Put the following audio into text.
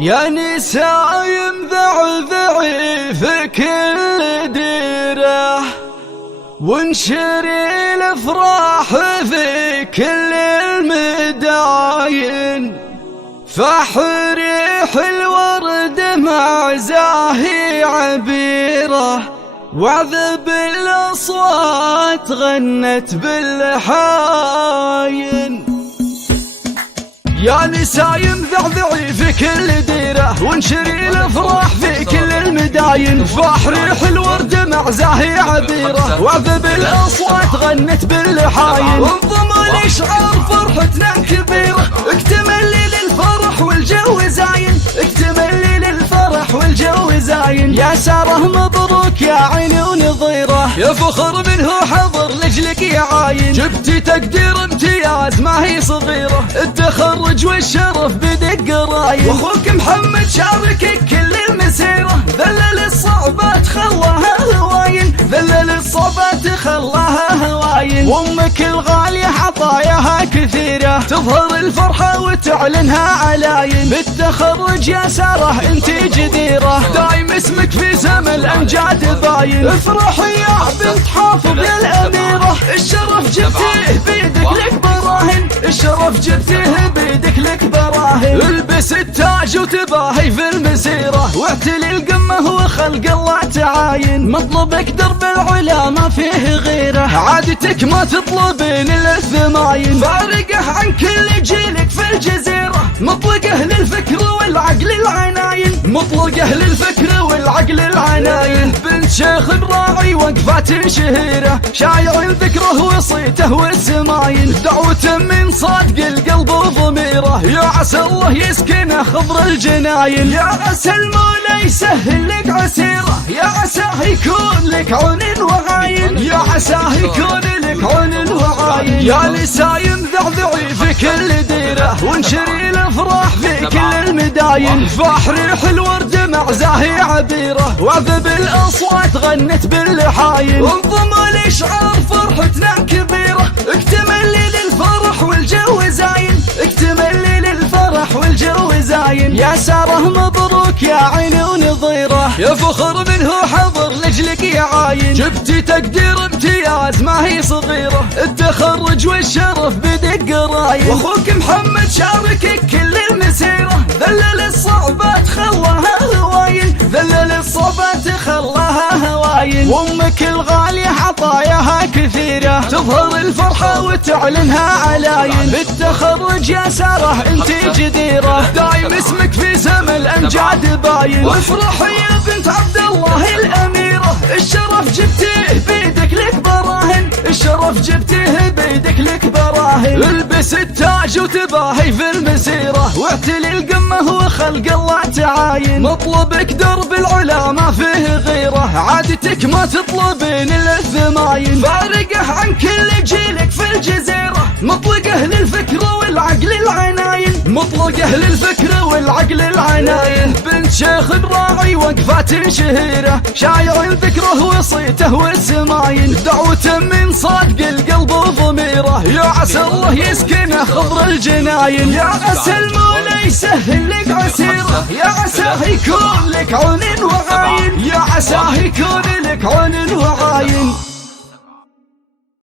يا نساء مذعذعي في كل ديره، وانشري الافراح في كل المداين، فحريح الورد مع زاهي عبيره، وعذب الاصوات غنت بالحاين. يا نساء مذعذعي في كل ديره، وانشري الافراح في كل المداين، فاحريح الورد مع زاهي عبيره، وعذب الاصوات غنت بالحاين. وانضم لشعار فرحتنا كبيره، اكتمل لي للفرح والجو زاين، اكتمل لي للفرح والجو زاين. يا ساره مبروك يا عيني ونظيره، يا فخر منه حضر لجلك يا عاين، جبتي تقدير امتياز ما هي صغيره، التخرج والشرف بدق راين. واخوك محمد شاركك كل المسيره، ذلل الصعبات خلاها هواين، ذلل الصعبات خلاها هواين. وامك الغاليه عطاياها كثيره، تظهر الفرحه وتعلنها علاين، بالتخرج يا ساره انتي جديره، دايم اسمك في سما الامجاد باين. افرحي يا بنت حافظ يا الاميره، الشرف جبتيه بيدك لك براهن، الشرف جبتيه بيدك لك براهن. البس التاج وتباهي في المسيره، واعتلي القمه وخلق الله تعاين، مطلبك درب العلا ما فيه غيره، عادتك ما تطلبين الا الثماين، فارقه عن كل جيلك في الجزيره، مطلقه للفكر والعقل العناين، مطلقه للفكر والعقل العناين. بنت شيخ براعي وقفات شهيره، شايع ذكره وصيته والسماين، دعوة من صادق القلب وضميره، يا عسى الله يسكنه خضر الجناين. يا عسى المولى يسهل لك عسيره، يا عساه يكون لك عون وعاين، يا عساه يكون لك عون وعاين. يا نساء مذعذعي في كل ديره، وانشري الافراح في كل المداين، فاحريح الورد مع زاهي عبيره، وعذب الاصوات غنت بالحاين. وانضم لشعار فرحتنا كبيره، اكتمل لي للفرح والجو زاين، اكتمل لي للفرح والجو زاين. يا ساره مبروك يا عيني ونظيره، يا فخر منه حضر لجلك يا عاين، جبتي تقدير امتياز ما هي صغيره، التخرج والشرف بدق راين. واخوك محمد شاركك كل المسيره، ذلل الصعبات خلاها هواين، ذلل الصعبات خلاها هواين. وامك الغاليه عطاياها كثيره، تظهر الفرحه وتعلنها علاين، بالتخرج يا ساره انتي جديره، دايم اسمك في سما الامجاد باين. وافرحي يا بنت عبد الله الاميره، الشرف جبتيه بيدك لك براهن، الشرف جبتيه بيدك لك براهن. البس التاج وتباهي في المسيره، واعتلي القمه وخلق الله تعاين، مطلبك درب العلا ما فيه غيره، عادتك ما تطلبين الا الثماين، فارقه عن كل جيلك في الجزيره، مطلقه للفكر والعقل العناين، مطلقه للفكر والعقل العناين. بنت شيخ براعي وقفات شهيره، شايع ذكره وصيته والسماين، دعوة من صادق القلب وضميره، يا عسى الله يسكنه خضر الجناين. يا عسى المولى يسهل لك عسيره، يا عساه يكون لك عون وعاين، يا عساه يكون لك عون وعاين.